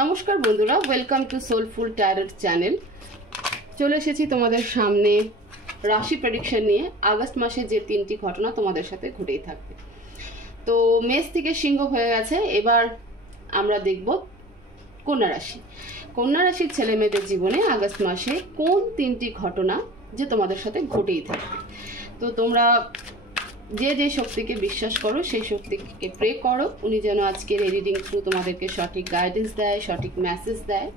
নমস্কার বন্ধুরা, welcome to soulful tarot channel. চলে এসেছি তোমাদের সামনে রাশি প্রেডিকশন নিয়ে। আগস্ট মাসে যে 3টি ঘটনা তোমাদের সাথে ঘটেই থাকবে। তো মেষ থেকে সিংহ হয়ে গেছে, এবার আমরা দেখব কন্যা রাশি। কন্যা রাশির ছেলে মেয়েদের জীবনে আগস্ট মাসে কোন 3টি ঘটনা যে তোমাদের সাথে ঘটেই থাকবে। তো তোমরা যে যে শক্তিকে বিশ্বাস করো সেই শক্তিকে প্রে করো, উনি যেন আজকের এই রিডিং থ্রু তোমাদেরকে সঠিক গাইডেন্স দেয়, সঠিক মেসেজ দেয়,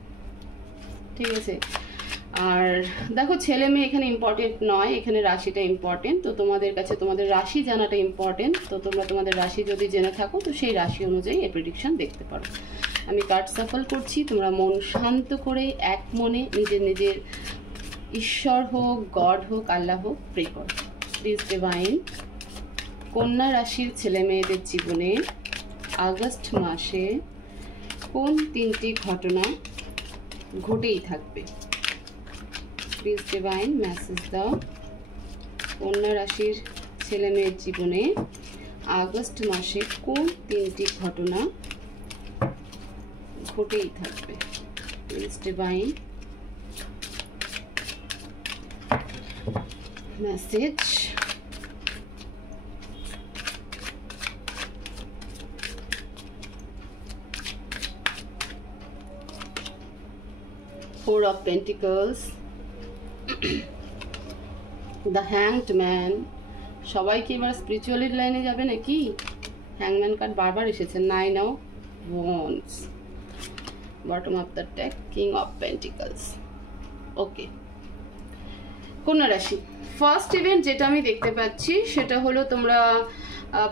ঠিক আছে। আর দেখো, ছেলে মেয়ে এখানে ইম্পর্টেন্ট নয়, এখানে রাশিটা ইম্পর্টেন্ট। তো তোমাদের কাছে তোমাদের রাশি জানাটা ইম্পর্টেন্ট। তো তোমরা তোমাদের রাশি যদি জেনে থাকো তো সেই রাশি অনুযায়ী এই প্রেডিকশন দেখতে পারো। আমি কার্ড সাফল করছি, তোমরা মন শান্ত করে এক মনে নিজের নিজের ঈশ্বর হোক, গড হোক, আল্লাহ হোক প্রে করো। প্লিজ ডিভাইন, কন্যা রাশির ছেলে মেয়েদের জীবনে আগস্ট মাসে কোন 3টি ঘটনা ঘটেই থাকবে। প্লিজ ডিভাইন মেসেজ দাও। কন্যা রাশির ছেলে মেয়ের জীবনে আগস্ট মাসে কোন 3টি ঘটনা ঘটেই থাকবে। Please divine message. Four of Pentacles, the Hanged Man। সবাই কি এবার স্পিরিচুয়ালির লাইনে যাবে নাকি? হ্যাংম্যান কার্ড বারবার এসেছে। 9 of Wands, bottom of the deck, King of Pentacles। ওকে, কন্যা রাশি ফার্স্ট ইভেন্ট যেটা আমি দেখতে পাচ্ছি সেটা হলো তোমরা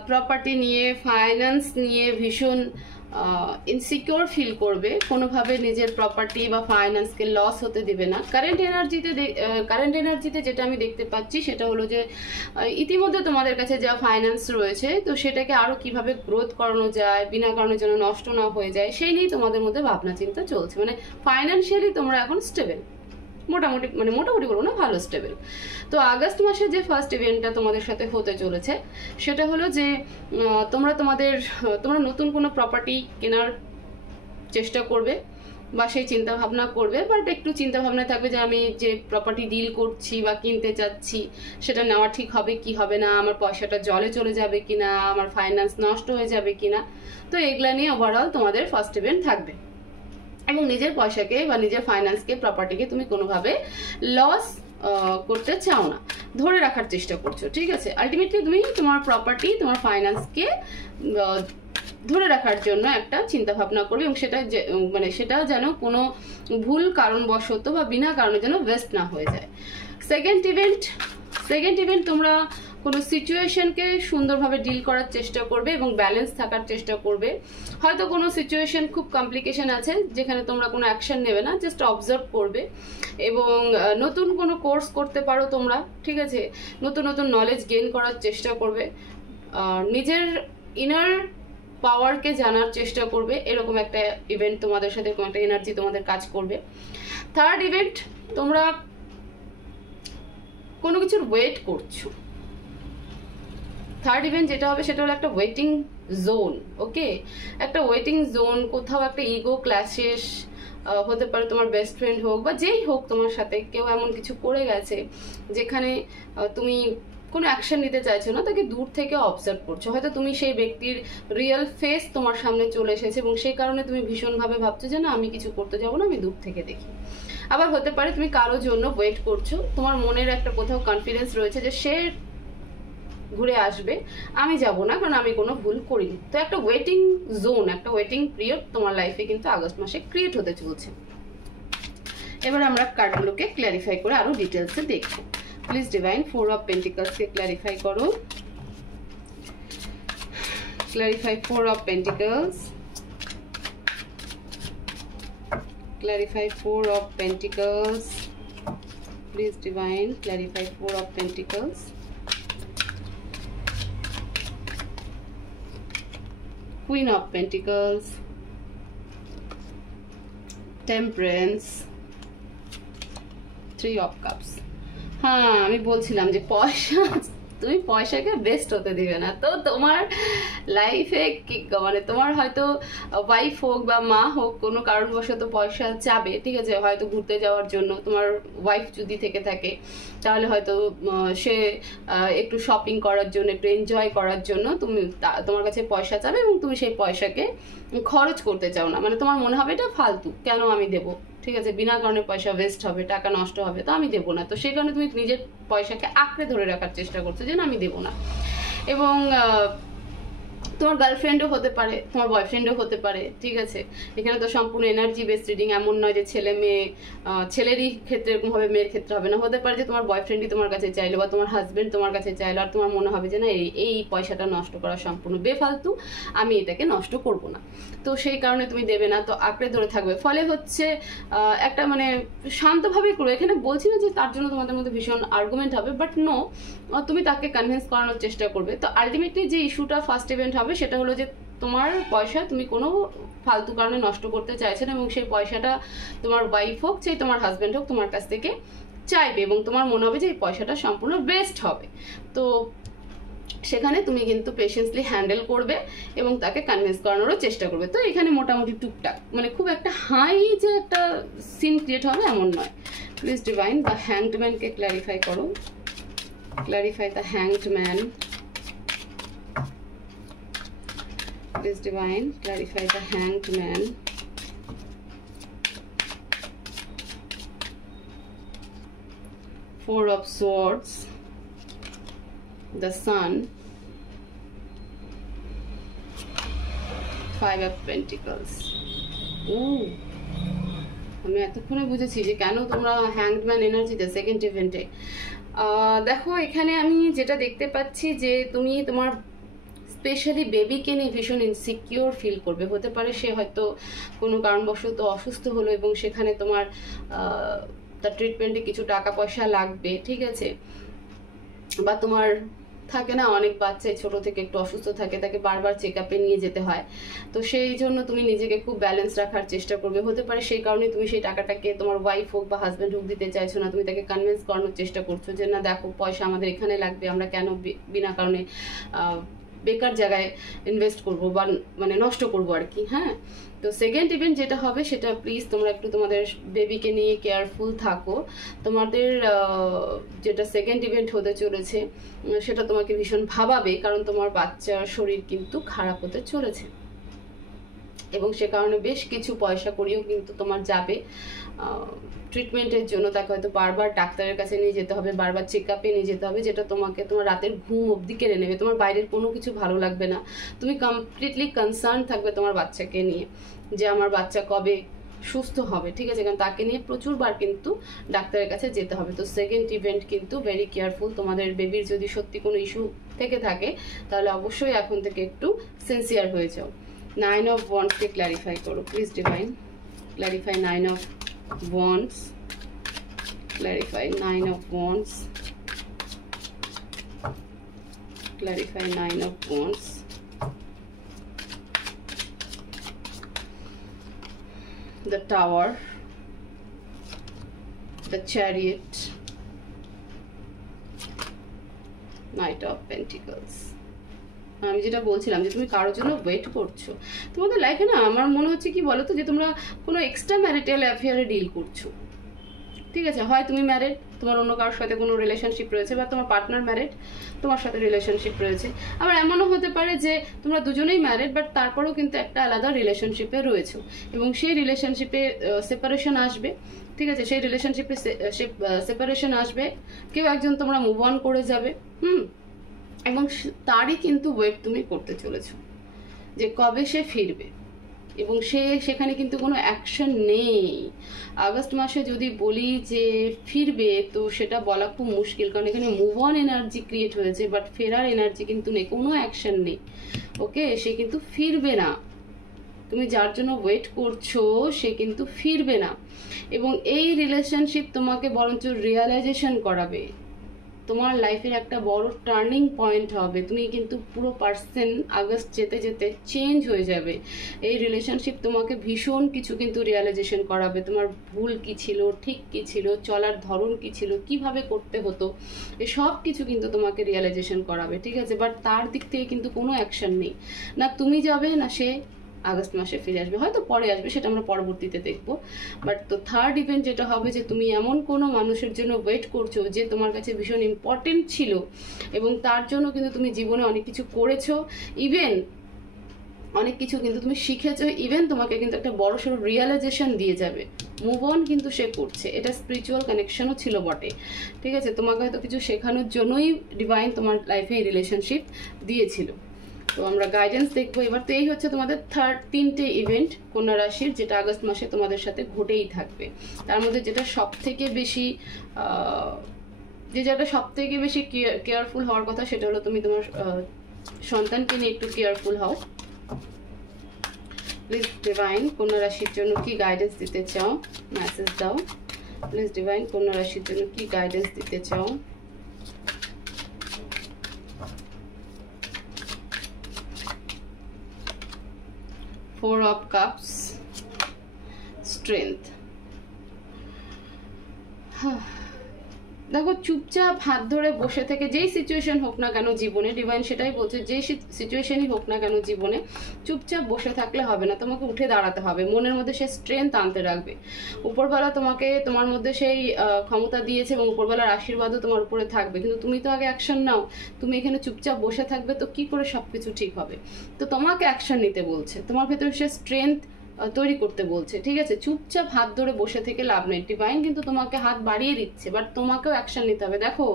প্রপার্টি নিয়ে, ফাইন্যান্স নিয়ে ভীষণ ইনসিকিউর ফিল করবে। কোনোভাবে নিজের প্রপার্টি বা ফাইন্যান্সকে লস হতে দেবে না। কারেন্ট এনার্জিতে যেটা আমি দেখতে পাচ্ছি সেটা হলো যে ইতিমধ্যে তোমাদের কাছে যা ফাইন্যান্স রয়েছে তো সেটাকে আরও কিভাবে গ্রোথ করানো যায়, বিনা কারণে যেন নষ্ট না হয়ে যায়, সেই নিয়েই তোমাদের মধ্যে ভাবনা চিন্তা চলছে। মানে ফাইন্যান্সিয়ালি তোমরা এখন স্টেবল, মোটামুটি বলবো না, ভালো স্টেবল। তো আগস্ট মাসে যে ফার্স্ট ইভেন্টটা তোমাদের সাথে হতে চলেছে সেটা হলো যে তোমরা নতুন কোনো প্রপার্টি কেনার চেষ্টা করবে বা সেই চিন্তা ভাবনা করবে। বাট একটু চিন্তা ভাবনা থাকবে যে আমি যে প্রপার্টি ডিল করছি বা কিনতে চাচ্ছি সেটা নেওয়া ঠিক হবে কি হবে না, আমার পয়সাটা জলে চলে যাবে কিনা, আমার ফাইন্যান্স নষ্ট হয়ে যাবে কিনা। তো এগুলা নিয়ে ওভারঅল তোমাদের ফার্স্ট ইভেন্ট থাকবে। এবং নিজের পয়সাকে বা নিজের ফাইন্যান্সকে, প্রপার্টিকে তুমি কোনোভাবে লস করতে চাও না, ধরে রাখার চেষ্টা করছো, ঠিক আছে। আলটিমেটলি তুমি তোমার প্রপার্টি, তোমার ফাইন্যান্সকে ধরে রাখার জন্য একটা চিন্তা ভাবনা করবে এবং সেটা যেন কোনো ভুল কারণবশত বা বিনা কারণে যেন ওয়েস্ট না হয়ে যায়। সেকেন্ড ইভেন্ট তোমরা কোনো সিচুয়েশনকে সুন্দরভাবে ডিল করার চেষ্টা করবে এবং ব্যালেন্স থাকার চেষ্টা করবে। হয়তো কোনো সিচুয়েশন খুব কমপ্লিকেশন আছে যেখানে তোমরা কোনো অ্যাকশন নেবে না, জাস্ট অবজার্ভ করবে। এবং নতুন কোনো কোর্স করতে পারো তোমরা, ঠিক আছে। নতুন নলেজ গেইন করার চেষ্টা করবে, নিজের ইনার পাওয়ারকে জানার চেষ্টা করবে। এরকম একটা ইভেন্ট তোমাদের সাথে, কোনো একটা এনার্জি তোমাদের কাজ করবে। থার্ড ইভেন্ট, তোমরা কোনো কিছুর ওয়েট করছো। থার্ড ইভেন্ট যেটা হবে সেটা হলো একটা ওয়েটিং জোন। ওকে, একটা ওয়েটিং জোন, কোথাও একটা ইগো ক্ল্যাশেস হতে পারে, তোমার বেস্ট ফ্রেন্ড হোক বা যেই হোক তোমার সাথে কেউ এমন কিছু করে গেছে যেখানে তুমি কোনো অ্যাকশন নিতে চাইছো না, তাকে দূর থেকে অবজার্ভ করছো। হয়তো তুমি সেই ব্যক্তির রিয়েল ফেস তোমার সামনে চলে এসেছে এবং সেই কারণে তুমি ভীষণভাবে ভাবছো যে না, আমি কিছু করতে যাবো না, আমি দূর থেকে দেখি। আবার হতে পারে তুমি কারোর জন্য ওয়েট করছো, তোমার মনের একটা কোথাও কনফিডেন্স রয়েছে যে সে ঘুরে আসবে, আমি যাব না কারণ আমি কোনো ভুল করিনি। তো একটা ওয়েটিং জোন, একটা ওয়েটিং পিরিয়ড তোমার লাইফে কিন্তু আগস্ট মাসে ক্রিয়েট হতে চলছে। এবার আমরা কার্ডগুলোকে ক্ল্যারিফাই করে আরো ডিটেলসে দেখব। প্লিজ ডিভাইন 4 অফ পেন্টিকলসকে ক্ল্যারিফাই করো। Clarify 4 of pentacles, clarify 4 of pentacles. Please divine clarify 4 of pentacles. Queen of Pentacles, Temperance, 3 of Cups। হ্যাঁ, আমি বলছিলাম যে পয়সা তুমি পয়সাকে বেস্ট হতে দিবে না। তো তোমার লাইফে মানে তোমার হয়তো ওয়াইফ হোক বা মা হোক কোনো কারণবশত পয়সা চাবে, ঠিক আছে, হয়তো ঘুরতে যাওয়ার জন্য। তোমার ওয়াইফ যদি থেকে থাকে তাহলে হয়তো সে একটু শপিং করার জন্য, একটু এনজয় করার জন্য তুমি তোমার কাছে পয়সা চাবে এবং তুমি সেই পয়সাকে খরচ করতে চাও না। মানে তোমার মনে হবে এটা ফালতু, কেন আমি দেবো, ঠিক আছে, বিনা কারণে পয়সা ওয়েস্ট হবে, টাকা নষ্ট হবে, তো আমি দেবো না। তো সেই কারণে তুমি নিজের পয়সাকে আঁকড়ে ধরে রাখার চেষ্টা করছো যে না আমি দেবো না। এবং তোমার গার্লফ্রেন্ডও হতে পারে, তোমার বয়ফ্রেন্ডও হতে পারে, ঠিক আছে। এখানে তো সম্পূর্ণ এনার্জি বেসড রিডিং, এমন নয় যে ছেলে মেয়ে, ছেলেরই ক্ষেত্রে এরকম হবে, মেয়ের ক্ষেত্রে হবে না। হতে পারে যে তোমার বয়ফ্রেন্ডই তোমার কাছে চাইলো বা তোমার হাজবেন্ড তোমার কাছে চাইলো, আর তোমার মনে হবে যে না এই পয়সাটা নষ্ট করা সম্পূর্ণ বেফালতু, আমি এটাকে নষ্ট করব না। তো সেই কারণে তুমি দেবে না, তো আঁকড়ে ধরে থাকবে। ফলে হচ্ছে একটা মানে শান্তভাবে করবে। এখানে বলছি না যে তার জন্য তোমাদের মধ্যে ভীষণ আর্গুমেন্ট হবে, বাট নো, তুমি তাকে কনভিন্স করানোর চেষ্টা করবে। তো আলটিমেটলি যে ইস্যুটা ফার্স্ট ইভেন্ট হবে সেটা হলো যে তোমার পয়সা তুমি কোনো ফালতু কারণে নষ্ট করতে চাইছো না, এবং সেই পয়সাটা তোমার ওয়াইফ হোক চাই তোমার হাজব্যান্ড হোক তোমার কাছ থেকে চাইবে, এবং তোমার মনে হবে যে এই পয়সাটা সম্পূর্ণ ওয়েস্ট হবে। তো সেখানে তুমি কিন্তু পেশেন্সলি হ্যান্ডেল করবে এবং তাকে কনভিন্স করানোরও চেষ্টা করবে। তো এখানে মোটামুটি টুকটাক, মানে খুব একটা হাই যে একটা সিন ক্রিয়েট হবে এমন নয়। প্লিজ ডিভাইন দ্য হ্যাংড ম্যানকে ক্ল্যারিফাই করো, clarify the hanged man. Please divine, clarify the hanged man. Four of swords, the sun, five of pentacles. আমি এতক্ষণে বুঝেছি যে কেন তোমরা হ্যাংডম্যান এনার্জিতে সেকেন্ড ইভেন্টে। দেখো এখানে আমি যেটা দেখতে পাচ্ছি যে তুমি তোমার স্পেশালি বেবিকে নিয়ে ভীষণ ইনসিকিওর ফিল করবে। হতে পারে সে হয়তো কোনো কারণবশত অসুস্থ হলো এবং সেখানে তোমার তার ট্রিটমেন্টে কিছু টাকা পয়সা লাগবে, ঠিক আছে। বা তোমার থাকে না অনেক বাচ্চাই ছোট থেকে একটু অসুস্থ থাকে, তাকে বারবার চেক আপে নিয়ে যেতে হয়। তো সেই জন্য তুমি নিজেকে খুব ব্যালেন্স রাখার চেষ্টা করবে। হতে পারে সেই কারণে তুমি সেই টাকাটাকে তোমার ওয়াইফ হোক বা হাজব্যান্ড হোক দিতে চাইছো না, তুমি তাকে কনভিন্স করানোর চেষ্টা করছো যে না দেখো পয়সা আমাদের এখানে লাগবে, আমরা কেন বিনা কারণে বেকার জায়গায় ইনভেস্ট করবো বা মানে নষ্ট করবো আর কি। হ্যাঁ, তো সেকেন্ড ইভেন্ট যেটা হবে সেটা প্লিজ তোমরা একটু তোমাদের বেবিকে নিয়ে কেয়ারফুল থাকো। তোমাদের যেটা সেকেন্ড ইভেন্ট হতে চলেছে সেটা তোমাকে ভীষণ ভাবাবে, কারণ তোমার বাচ্চার শরীর কিন্তু খারাপ হতে চলেছে এবং সে কারণে বেশ কিছু পয়সা করিও কিন্তু তোমার যাবে ট্রিটমেন্টের জন্য। তাকে হয়তো বারবার ডাক্তারের কাছে নিয়ে যেতে হবে, বারবার চেক আপে নিয়ে যেতে হবে, যেটা তোমাকে তোমার রাতের ঘুম অবধি কেড়ে নেবে। তোমার বাইরের কোনো কিছু ভালো লাগবে না, তুমি কমপ্লিটলি কনসার্ন থাকবে তোমার বাচ্চাকে নিয়ে যে আমার বাচ্চা কবে সুস্থ হবে, ঠিক আছে, কারণ তাকে নিয়ে প্রচুরবার কিন্তু ডাক্তারের কাছে যেতে হবে। তো সেকেন্ড ইভেন্ট কিন্তু ভেরি কেয়ারফুল। তোমাদের বেবির যদি সত্যি কোনো ইস্যু থেকে থাকে তাহলে অবশ্যই এখন থেকে একটু সিনসিয়ার হয়ে যাও। 9 of Wands কে ক্ল্যারিফাই করো please divine, clarify 9 of Wands, clarify 9 of Wands, clarify 9 of Wands, the Tower, the Chariot, Knight of Pentacles. আমি যেটা বলছিলাম যে তুমি কারোর জন্য ওয়েট করছো তোমাদের লাইফে না, আমার মনে হচ্ছে কি বলো তো যে তোমরা কোনো এক্সট্রা ম্যারিটাল অ্যাফেয়ারে ডিল করছো, ঠিক আছে। হয় তুমি ম্যারিড, তোমার অন্য কারোর সাথে কোনো রিলেশনশিপ রয়েছে, বা তোমার পার্টনার ম্যারিড, তোমার সাথে রিলেশনশিপ রয়েছে। আবার এমনও হতে পারে যে তোমরা দুজনেই ম্যারিড বাট তারপরেও কিন্তু একটা আলাদা রিলেশনশিপে রয়েছো এবং সেই রিলেশনশিপে সেপারেশন আসবে, ঠিক আছে। সেই রিলেশনশিপে সেপারেশন আসবে, কেউ একজন তোমরা মুভ অন করে যাবে, এবং তারই কিন্তু ওয়েট তুমি করতে চলেছো যে কবে সে ফিরবে, এবং সেখানে কিন্তু কোনো অ্যাকশন নেই। আগস্ট মাসে যদি বলি যে ফিরবে তো সেটা বলা খুব মুশকিল, কারণ এখানে মুভ অন এনার্জি ক্রিয়েট হয়েছে বাট ফেরার এনার্জি কিন্তু নেই, কোনো অ্যাকশন নেই। ওকে, সে কিন্তু ফিরবে না, তুমি যার জন্য ওয়েট করছো সে কিন্তু ফিরবে না, এবং এই রিলেশনশিপ তোমাকে বরঞ্চ রিয়েলাইজেশন করাবে তোমার লাইফের একটা বড় টার্নিং পয়েন্ট হবে। তুমি কিন্তু পুরো পার্সন আগস্ট যেতে যেতে চেঞ্জ হয়ে যাবে। এই রিলেশনশিপ তোমাকে ভীষণ কিছু কিন্তু রিয়ালাইজেশন করাবে। তোমার ভুল কি ছিল, ঠিক কি ছিল, চলার ধরন কি ছিল, কিভাবে করতে হতো, এই সব কিছু কিন্তু তোমাকে রিয়ালাইজেশন করাবে, ঠিক আছে? বাট তার দিক থেকে কিন্তু কোনো অ্যাকশন নেই, না তুমি যাবে না সে আগস্ট মাসে ফিরে আসবে, হয়তো পরে আসবে, সেটা আমরা পরবর্তীতে দেখবো। বাট তো থার্ড ইভেন্ট যেটা হবে যে তুমি এমন কোনো মানুষের জন্য ওয়েট করছো যে তোমার কাছে ভীষণ ইম্পর্টেন্ট ছিল এবং তার জন্য কিন্তু তুমি জীবনে অনেক কিছু করেছো, ইভেন অনেক কিছু কিন্তু তুমি শিখেছো, ইভেন তোমাকে কিন্তু একটা বড় সড়ো রিয়েলাইজেশন দিয়ে যাবে। মুভ অন কিন্তু সে করছে, এটা স্পিরিচুয়াল কানেকশনও ছিল বটে, ঠিক আছে? তোমাকে হয়তো কিছু শেখানোর জন্যই ডিভাইন তোমার লাইফে এই রিলেশনশিপ দিয়েছিল। তো আমরা গাইডেন্স দেখবো এবার। তো এই হচ্ছে তোমাদের তিনটে ইভেন্ট কন্যা রাশির, যেটা আগস্ট মাসে তোমাদের সাথে ঘটেই থাকবে। তার মধ্যে যেটা সব থেকে বেশি কেয়ারফুল হওয়ার কথা সেটা হলো তুমি তোমার সন্তানকে নিয়ে একটু কেয়ারফুল হও। প্লিজ ডিভাইন কন্যা রাশির জন্য কি গাইডেন্স দিতে চাও, মেসেজ দাও। প্লিজ ডিভাইন কন্যা রাশির জন্য কি গাইডেন্স দিতে চাও। Four of Cups, Strength. দেখো, চুপচাপ হাত ধরে বসে থেকে যেই সিচুয়েশন হোক না কেন জীবনে, ডিভাইন সেটাই বলছে, যেই সিচুয়েশনই হোক না কেন জীবনে, চুপচাপ বসে থাকলে হবে না, তোমাকে উঠে দাঁড়াতে হবে। মনের মধ্যে সে স্ট্রেংথ আনতে রাখবে। উপরবেলা তোমাকে তোমার মধ্যে সেই ক্ষমতা দিয়েছে এবং উপরবেলার আশীর্বাদও তোমার উপরে থাকবে, কিন্তু তুমি তো আগে অ্যাকশন নাও। তুমি এখানে চুপচাপ বসে থাকবে তো কি করে সবকিছু ঠিক হবে? তো তোমাকে অ্যাকশন নিতে বলছে, তোমার ভেতরে সে স্ট্রেংথ তৈরি করতে বলছে, ঠিক আছে? চুপচাপ হাত ধরে বসে থেকে লাভ নেই। ডিভাইন কিন্তু তোমাকে হাত বাড়িয়ে দিচ্ছে, বাট তোমাকেও অ্যাকশন নিতে হবে। দেখো,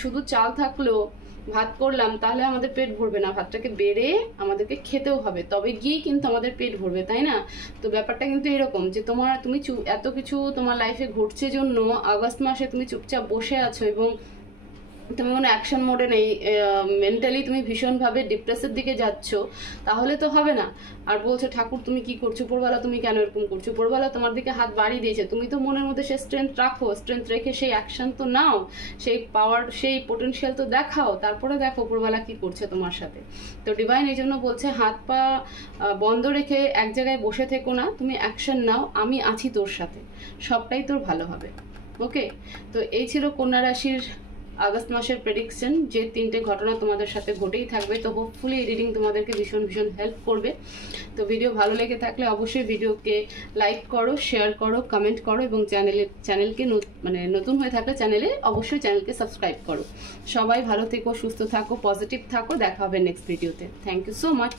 শুধু চাল থাকলেও ভাত করলাম তাহলে আমাদের পেট ভরবে না, ভাতটাকে বেড়ে আমাদেরকে খেতেও হবে, তবে গিয়ে কিন্তু আমাদের পেট ভরবে, তাই না? তো ব্যাপারটা কিন্তু এরকম যে তুমি এত কিছু তোমার লাইফে ঘটছে জন্য আগস্ট মাসে তুমি চুপচাপ বসে আছো এবং তুমি কোনো অ্যাকশন মোডে নেই, মেন্টালি তুমি ভীষণভাবে ডিপ্রেসের দিকে যাচ্ছ, তাহলে তো হবে না। আর বলছো ঠাকুর তুমি কি করছো, উপরবেলা তুমি কেন এরকম করছো? উপরবেলা তোমার দিকে হাত বাড়িয়ে দিয়েছে, তুমি তো মনের মধ্যে সে স্ট্রেংথ রাখো, স্ট্রেংথ রেখে সেই অ্যাকশন তো নাও, সেই পাওয়ার, সেই পোটেনশিয়াল তো দেখাও, তারপরে দেখো উপরবেলা কি করছে তোমার সাথে। তো ডিভাইন এই জন্য বলছে হাত পা বন্ধ রেখে এক জায়গায় বসে থেকো না, তুমি অ্যাকশন নাও, আমি আছি তোর সাথে, সবটাই তোর ভালো হবে। ওকে, তো এই ছিল কন্যা রাশির আগস্ট মাসের প্রেডিকশন, যে তিনটে ঘটনা তোমাদের সাথে ঘটেই থাকবে। তো হোপফুলি এই রিডিং তোমাদেরকে ভীষণ ভীষণ হেল্প করবে। তো ভিডিও ভালো লেগে থাকলে অবশ্যই ভিডিওকে লাইক করো, শেয়ার করো, কমেন্ট করো এবং চ্যানেলকে নতুন হয়ে থাকলে অবশ্যই চ্যানেলকে সাবস্ক্রাইব করো। সবাই ভালো থেকো, সুস্থ থাকো, পজিটিভ থাকো। দেখা হবে নেক্সট ভিডিওতে। Thank you so much.